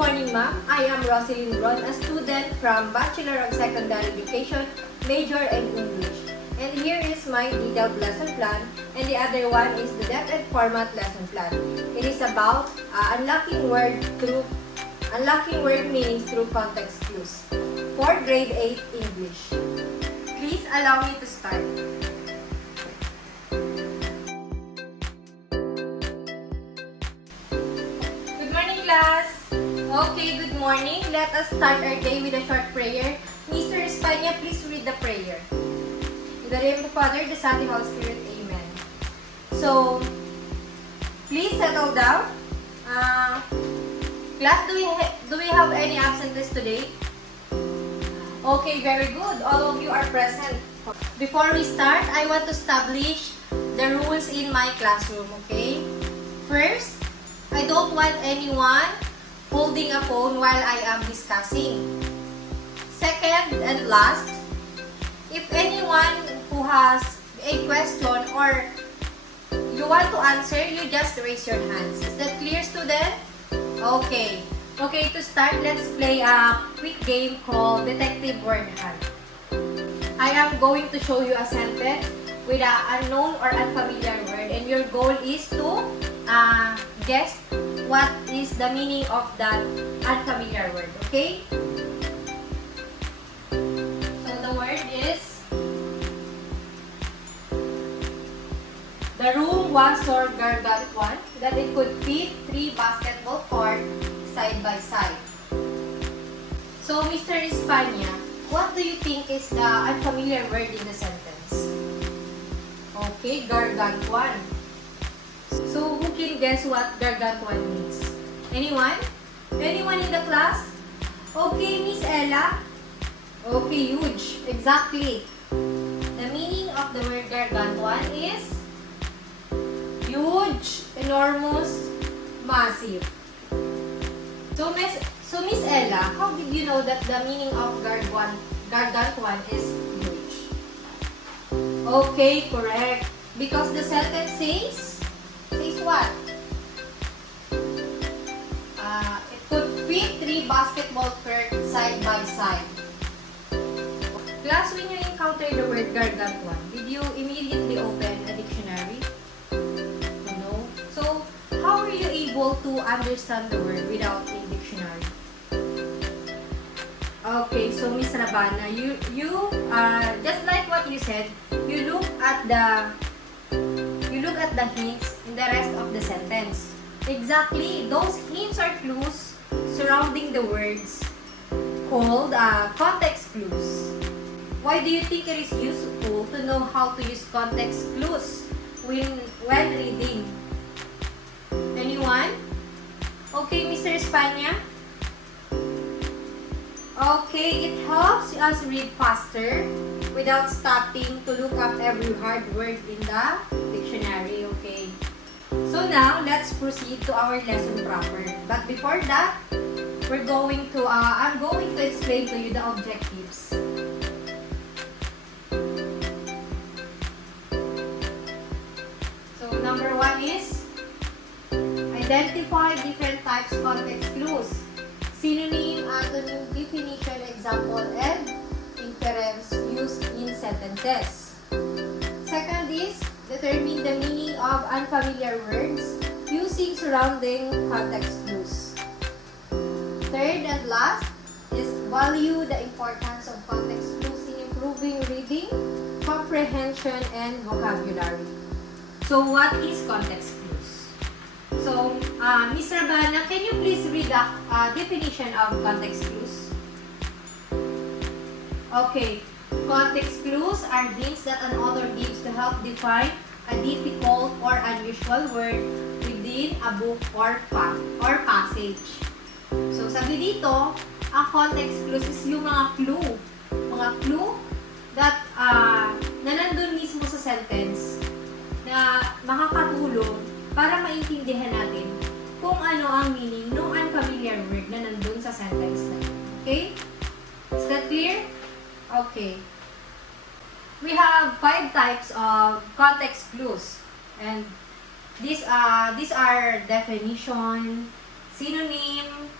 morning, ma'am. I am Roselyn Ron, a student from Bachelor of Secondary Education, major in English. And here is my detailed lesson plan, and the other one is the depth and format lesson plan. It is about unlocking word meanings through context clues for grade 8 English. Please allow me to start. Good morning, class. Okay, good morning. Let us start our day with a short prayer. Mr. Espana, please read the prayer. In the name of the Father, the Son, and the Holy Spirit. Amen. So, please settle down. Class, do we have any absentees today? Okay, very good. All of you are present. Before we start, I want to establish the rules in my classroom, okay? First, I don't want anyone holding a phone while I am discussing. Second and last, if anyone who has a question or you want to answer, you just raise your hands. Is that clear, student? Okay. Okay, to start, let's play a quick game called Detective Word Hunt. I am going to show you a sentence with an unknown or unfamiliar word, and your goal is to guess what is the meaning of that unfamiliar word, okay? So the word is, the room was so gargantuan that it could fit 3 basketball courts side by side. So Mr. Espana, what do you think is the unfamiliar word in the sentence? Okay, gargantuan. So, who can guess what gargantuan means? Anyone? Anyone in the class? Okay, Miss Ella? Okay, huge. Exactly. The meaning of the word gargantuan is huge, enormous, massive. So, Miss Ella, how did you know that the meaning of gargantuan is huge? Okay, correct. Because the sentence says what? It could fit 3 basketball courts side by side. Class, when you encounter the word gargantuan, did you immediately open a dictionary? No. So, how are you able to understand the word without a dictionary? Okay, so Miss Rabana, you just like what you said, you look at the hints in the rest of the sentence. Exactly, those hints are clues surrounding the words called context clues. Why do you think it is useful to know how to use context clues when reading? Anyone? Okay, Mr. Espana? Okay, it helps us read faster without stopping to look up every hard word in the dictionary, okay? So now, let's proceed to our lesson proper. But before that, I'm going to explain to you the objectives. So number 1 is identify different types of context clues. Synonym, antonym, definition, example, and inference used in sentences. Second is determine the meaning of unfamiliar words using surrounding context clues. Third and last is value the importance of context clues in improving reading, comprehension, and vocabulary. So what is context clues? So, Ms. Rabana, can you please read the definition of context clues? Okay, context clues are hints that an author gives to help define a difficult or unusual word within a book or passage. So, sabi dito, ang context clues is yung mga clue that na nandun mismo sa sentence na makakatulong para maintindihan natin kung ano ang meaning ng unfamiliar word na nandun sa sentence na yun. Okay? Is that clear? Okay. We have 5 types of context clues. And these are definition, synonym,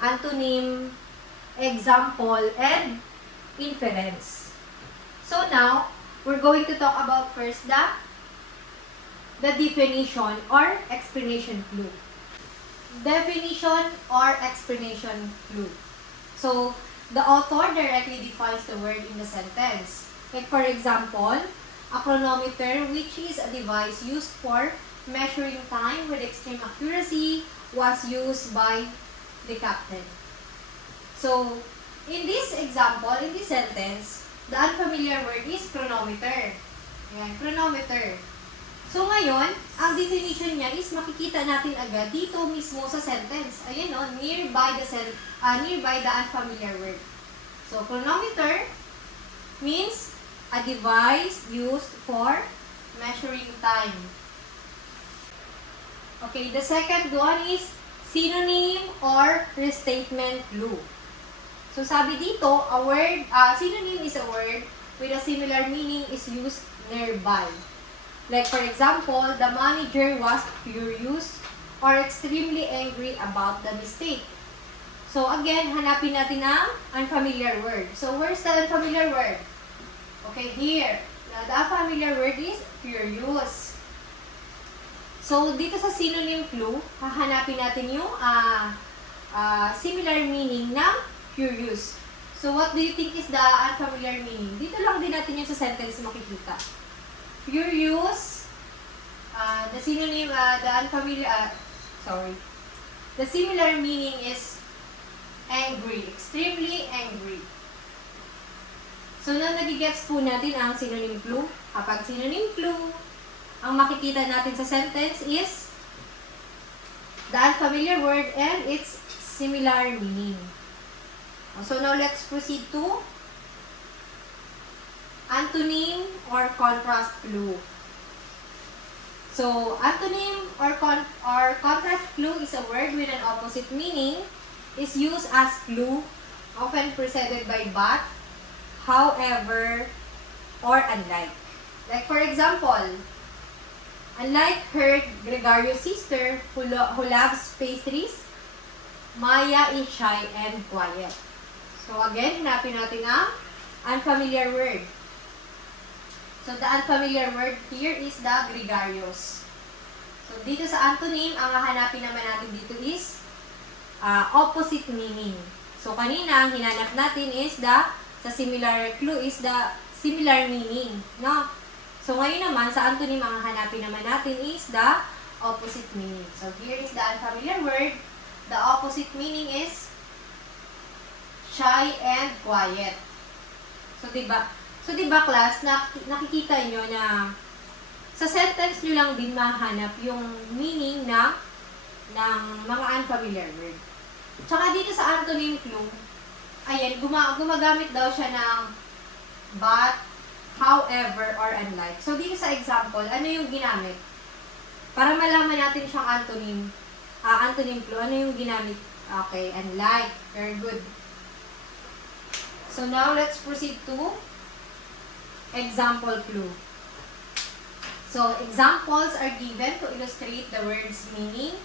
antonym, example, and inference. So now, we're going to talk about first the definition or explanation clue. Definition or explanation clue. So, the author directly defines the word in the sentence. Like for example, a chronometer, which is a device used for measuring time with extreme accuracy, was used by the captain. So, in this example, in this sentence, the unfamiliar word is chronometer. Ayan, chronometer. So, ngayon, ang definition niya is makikita natin agad dito mismo sa sentence. Ayan o, nearby the unfamiliar word. So, chronometer means a device used for measuring time. Okay, the second one is synonym or restatement clue. So, sabi dito, synonym is a word with a similar meaning is used nearby. Like for example, the manager was furious or extremely angry about the mistake. So again, hanapin natin ang unfamiliar word. So where's the unfamiliar word? Okay, here. The unfamiliar word is furious. So dito sa synonym clue, hahanapin natin yung similar meaning ng furious. So what do you think is the unfamiliar meaning? Dito lang din natin yung sa sentence makikita. Furious, the synonym, the similar meaning is angry, extremely angry. So, na nagigets po natin ang synonym clue. Kapag synonym clue, ang makikita natin sa sentence is the unfamiliar word and its similar meaning. So, now let's proceed to antonym or contrast clue. So, antonym or contrast clue is a word with an opposite meaning, is used as clue, often preceded by but, however, or unlike. Like for example, unlike her gregarious sister who loves pastries, Maya is shy and quiet. So again, hanapin natin ang unfamiliar word. So, the unfamiliar word here is the gregarious. So, dito sa antonym, ang hahanapin naman natin dito is opposite meaning. So, kanina, ang hinanap natin is sa similar clue is the similar meaning. No? So, ngayon naman, sa antonym, ang hahanapin naman natin is the opposite meaning. So, here is the unfamiliar word. The opposite meaning is shy and quiet. So, diba? So, diba class, nakikita nyo na sa sentence nyo lang din mahanap yung meaning ng mga unfamiliar word. Tsaka dito sa antonym clue, ayan, gumagamit daw siya ng but, however, or unlike. So, dito sa example, ano yung ginamit? Para malaman natin siyang antonym clue, ano yung ginamit? Okay, unlike. Very good. So, now let's proceed to example clue. So, examples are given to illustrate the word's meaning,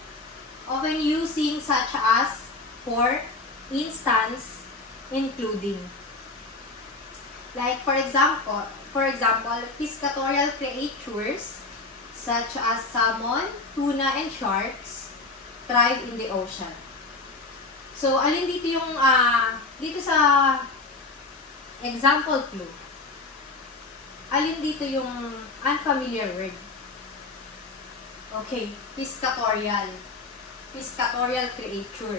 often using such as, for instance, including. Like, for example, piscatorial creatures such as salmon, tuna, and sharks thrive in the ocean. So, alin dito yung, dito sa example clue? Alin dito yung unfamiliar word? Okay, piscatorial. Piscatorial creature.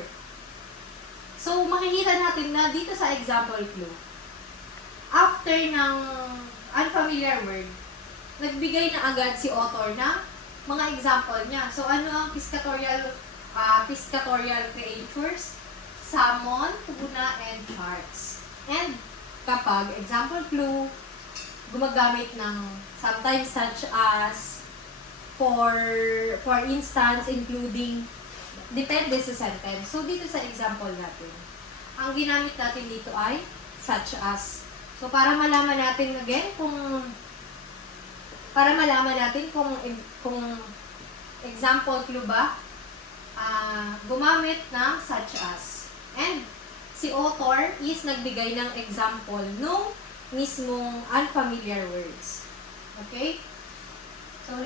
So, makikita natin na dito sa example clue, after ng unfamiliar word, nagbigay na agad si author ng mga example niya. So, ano ang piscatorial creatures? Salmon, tuna, and sharks. And kapag example clue, gumagamit ng sometimes such as, for instance, including, depende sa sentence. So, dito sa example natin, ang ginamit natin dito ay such as. So, para malaman natin again kung example clue ba, gumamit ng such as. si author is nagbigay ng example nung mismong unfamiliar words. Okay? So,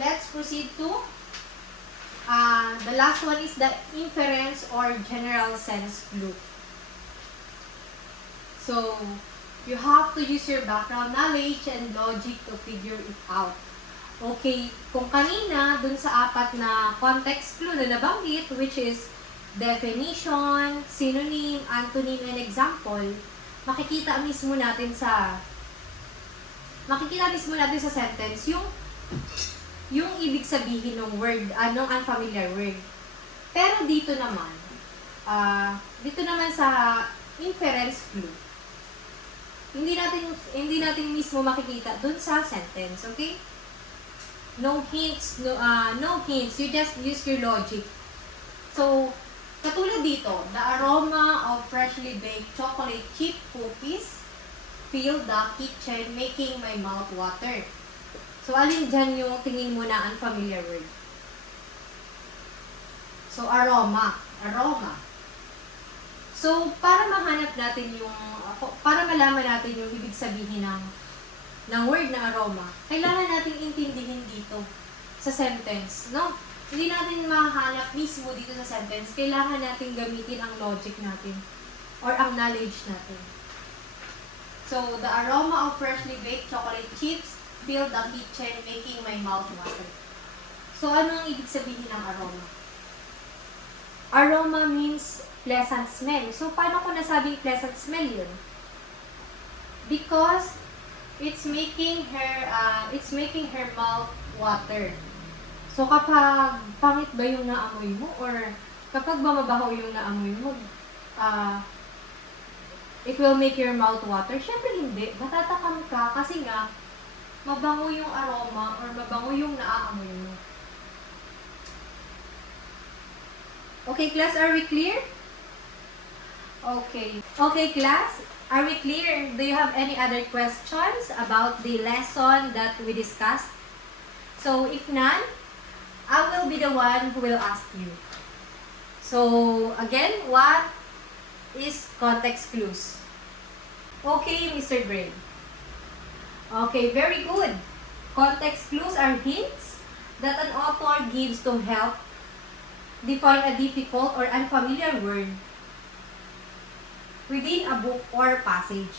let's proceed to the last one is the inference or general sense clue. So, you have to use your background knowledge and logic to figure it out. Okay, kung kanina, dun sa apat na context clue na nabanggit, which is definition, synonym, antonym, and example, makikita mismo natin sa sentence yung ibig sabihin ng word, anong unfamiliar word. Pero dito naman sa inference clue, hindi natin mismo makikita dun sa sentence, okay? No hints, no hints. You just use your logic. So, katulad dito, the aroma of freshly baked chocolate chip cookies filled the kitchen, making my mouth water. So, alin dyan yung tingin mo na unfamiliar word? So, aroma. So, para malaman natin yung ibig sabihin ng word na aroma, kailangan natin intindihin dito sa sentence, no? Hindi natin mahanap mismo dito sa sentence. Kailangan natin gamitin ang logic natin or ang knowledge natin. So, the aroma of freshly baked chocolate chips filled the kitchen, making my mouth water. So, ano ang ibig sabihin ng aroma? Aroma means pleasant smell. So, paano ko nasabing pleasant smell yun? Because it's making her mouth water. So, kapag pangit ba yung naamoy mo or kapag mabaho yung naamoy mo, it will make your mouth water? Syempre hindi. Matatakam ka kasi nga mabango yung aroma or mabango yung naaamoy mo. Okay, class, are we clear? Okay. Okay, class, are we clear? Do you have any other questions about the lesson that we discussed? So, if none, I will be the one who will ask you. So, again, what is context clues? Okay, Mr. Gray. Okay, very good. Context clues are hints that an author gives to help define a difficult or unfamiliar word within a book or passage.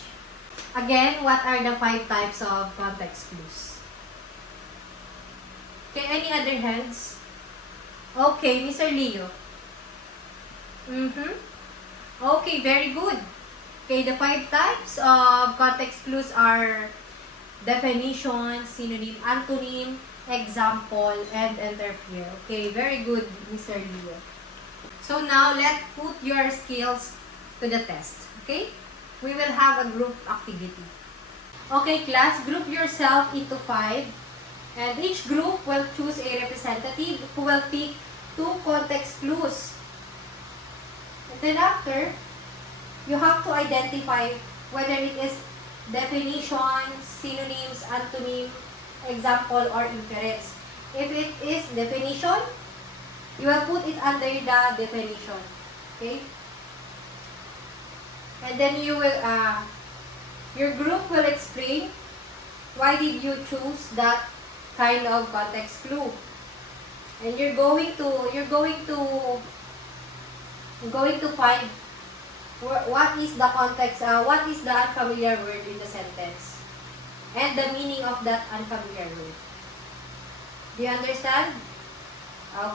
Again, what are the 5 types of context clues? Okay, any other hands? Okay, Mr. Leo. Okay, very good. Okay, the 5 types of context clues are definition, synonym, antonym, example, and interfere. Okay, very good, Mr. Leo. So now, let's put your skills to the test. Okay? We will have a group activity. Okay, class, group yourself into 5. And each group will choose a representative who will pick 2 context clues. And then after, you have to identify whether it is definition, synonyms, antonym, example, or inference. If it is definition, you will put it under the definition. Okay? And then you will, your group will explain why did you choose that kind of context clue. And you're going to find what is the context, what is the unfamiliar word in the sentence, and the meaning of that unfamiliar word. Do you understand?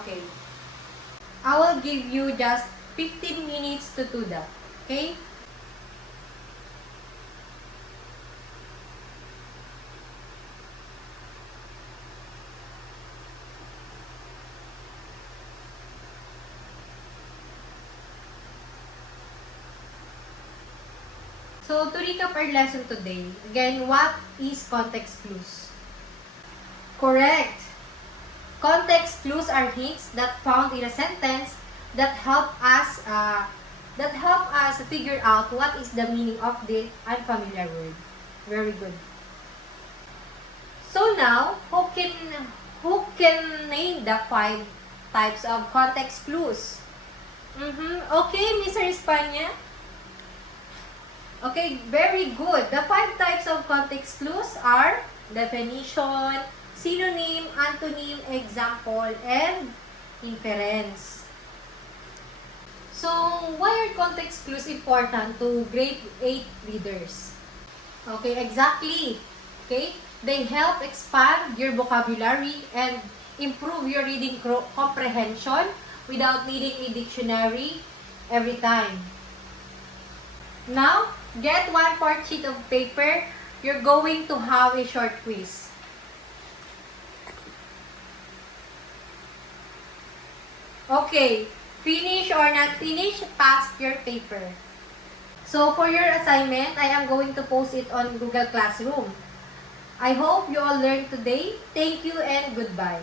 Okay. I will give you just 15 minutes to do that. Okay? So, to recap our lesson today, again, what is context clues? Correct. Context clues are hints that found in a sentence that help us figure out what is the meaning of the unfamiliar word. Very good. So now, who can name the 5 types of context clues? Okay, Mr. Espanya. Okay, very good. The 5 types of context clues are definition, synonym, antonym, example, and inference. So, why are context clues important to grade 8 readers? Okay, exactly. Okay, they help expand your vocabulary and improve your reading comprehension without needing a dictionary every time. Now, get 1/4 sheet of paper. You're going to have a short quiz. Okay, finish or not finish, pass your paper. So, for your assignment, I am going to post it on Google Classroom. I hope you all learned today. Thank you and goodbye.